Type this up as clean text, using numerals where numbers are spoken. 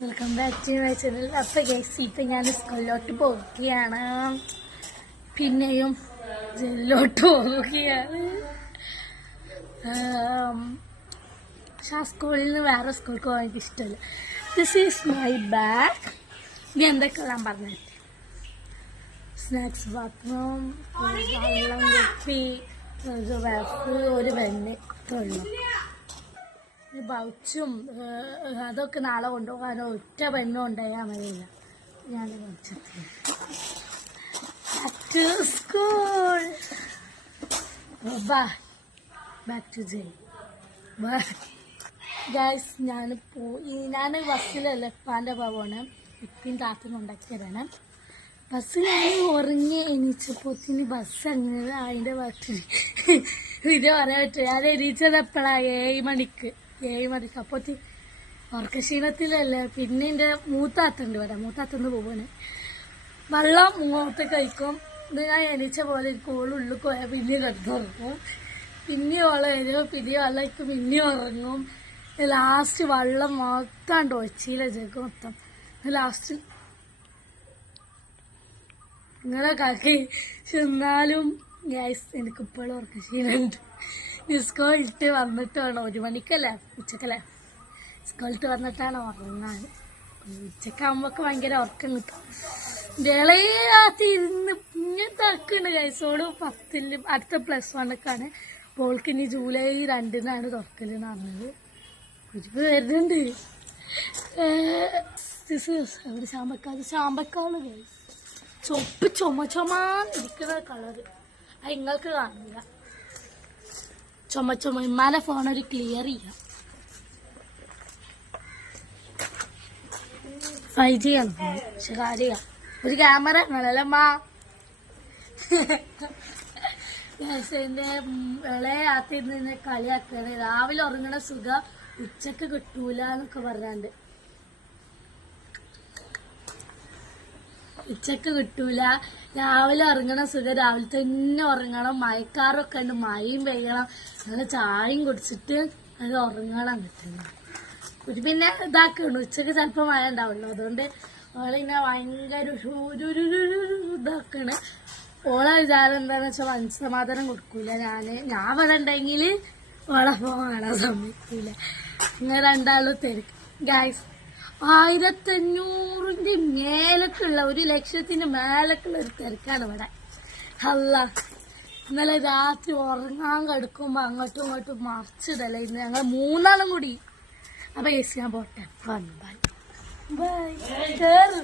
Welcome back to my channel. അപ്പോൾ guys ഇപ്പം ഞാൻ സ്കൂളിലോട്ട് പോവുകയാണ്, പിന്നെയും ജയിലിലോട്ട് പോവുകയാണ്. പക്ഷെ ആ സ്കൂളിൽ നിന്ന് വേറെ സ്കൂൾക്ക് പോകാൻ എനിക്ക് ഇഷ്ടമല്ല. This is my bag. ഇനി എന്തൊക്കെയാണ് പറഞ്ഞത്? സ്നാക്സ് പാത്രം, വെള്ളം കുപ്പി, ഒരു വേഫ്, ഒരു പെണ്ണ് ഉള്ളു. ബൗച്ചും അതൊക്കെ നാളെ കൊണ്ടുപോകാനോ ഒറ്റ പെണ്ണും ഉണ്ടായാൽ മതിയില്ല. ഞാൻ back to school. Bye, back to jail. Bye guys. ഞാൻ ബസ്സിലല്ല, ഇപ്പാൻ്റെ പോവാണ്. ഇപ്പം താത്തന് ഉണ്ടാക്കിയതാണ് ബസ്. ഞാൻ ഉറങ്ങി എണീച്ചപ്പോത്തിന് ബസ് അങ്ങനെ അതിൻ്റെ ബസ്സിൽ ഇത് പറയാൻ പറ്റും. ഞാൻ എണീച്ചത് എപ്പോഴാണ്? 7 മണിക്ക്. അപ്പോൾ ഉറക്കക്ഷീണത്തിലല്ലേ. പിന്നെ എൻ്റെ മൂത്താത്തുണ്ട് ഇവിടെ, മൂത്താത്തന്ന് പോവാണ്. വെള്ളം മുഖത്ത് കഴിക്കും. ഇത് ഞാൻ എണീച്ച പോലെ എനിക്ക് ഉള്ളിൽ പോയാൽ പിന്നെ കിടന്നുറങ്ങും. പിന്നെ വെള്ളം വരും, പിന്നെ വെള്ളം വയ്ക്കും, പിന്നെ ഉറങ്ങും. ലാസ്റ്റ് വെള്ളം മൊത്തം ഒച്ചിയിലെ ജഗ് മൊത്തം ലാസ്റ്റ് ഇങ്ങനെ കാക്കി. എന്നാലും ഗ്യാസ് എനിക്കിപ്പോഴും ഉറക്കക്ഷീണമുണ്ട്. സ്കൂളിട്ട് വന്നിട്ട് വേണം, 1 മണിക്കല്ലേ, ഉച്ചക്കല്ലേ, സ്കൂളിട്ട് വന്നിട്ടാണ് ഉറങ്ങാൻ. ഉച്ചക്കാകുമ്പോഴൊക്കെ ഭയങ്കര ഉറക്കം കിട്ടും. ഇളയാത്തിരുന്ന് ഇങ്ങനത്താക്കുന്നുണ്ട് ഗൈസോട്. 10ൽ അടുത്ത +1ക്കാണ്. പോൾക്ക് ഇനി ജൂലൈ 2-നാണ് തുറക്കലെന്ന് പറഞ്ഞത്. കുരിപ്പ് വരുന്നുണ്ട്. അവിടെ ചാമ്പക്കാണ് ഗൈസ്. ചൊപ്പ് ചുമന്നിരിക്കുന്ന കളറ് അത് നിങ്ങൾക്ക് കാണില്ല. ചുമ ഇമ്മാനെ ഫോണൊരു ക്ലിയർ ചെയ്യാം. 5G ആണ്, പക്ഷെ കാര്യമാണ് ഒരു ക്യാമറ നല്ലമ്മ. എൻ്റെ ഇളയ ആത്തിരുന്ന് കളിയാക്കണേ. രാവിലെ ഉറങ്ങണ സുഖം ഉച്ചക്ക് കിട്ടൂല എന്നൊക്കെ പറഞ്ഞാണ്ട്. ഉച്ചക്ക് കിട്ടൂല, രാവിലെ ഉറങ്ങണ സുഖം രാവിലെ തന്നെ ഉറങ്ങണം. മഴക്കാറൊക്കെ ഉണ്ട്, മഴയും പെയ്യണം. അങ്ങനെ ചായയും കുടിച്ചിട്ട് അത് ഉറങ്ങണം കിട്ടുന്നു. ഒരു പിന്നെ ഇതാക്കണം, ഉച്ചക്ക് ചിലപ്പോൾ മഴ ഉണ്ടാവുള്ളൂ. അതുകൊണ്ട് ഓളിങ്ങനെ ഭയങ്കര ഇതാക്കണ്. ഓളെ വിചാരം എന്താണെന്ന് വെച്ചാൽ മനസ്സമാധാനം കൊടുക്കൂല. ഞാൻ ഇവിടെ ഉണ്ടെങ്കിൽ ഓളെ കാണാൻ സമ്മതിക്കൂല. ഇങ്ങനെ രണ്ടാളും തിരക്ക് ഗൈസ്. 1500ന്റെ മേലക്കുള്ള, 1,00,000ന്റെ മേലക്കുള്ള ഒരു തിരക്കാണ് ഇവിടെ. അല്ല, ഇന്നലെ രാത്രി ഉറങ്ങാൻ കിടക്കുമ്പോ അങ്ങോട്ടും ഇങ്ങോട്ടും മറിച്ചിടല. ഇന്ന് ഞങ്ങൾ 3 ആളും കൂടി. അപ്പൊ കേസ് ഞാൻ പോട്ടെ. Bye bye. കേറ്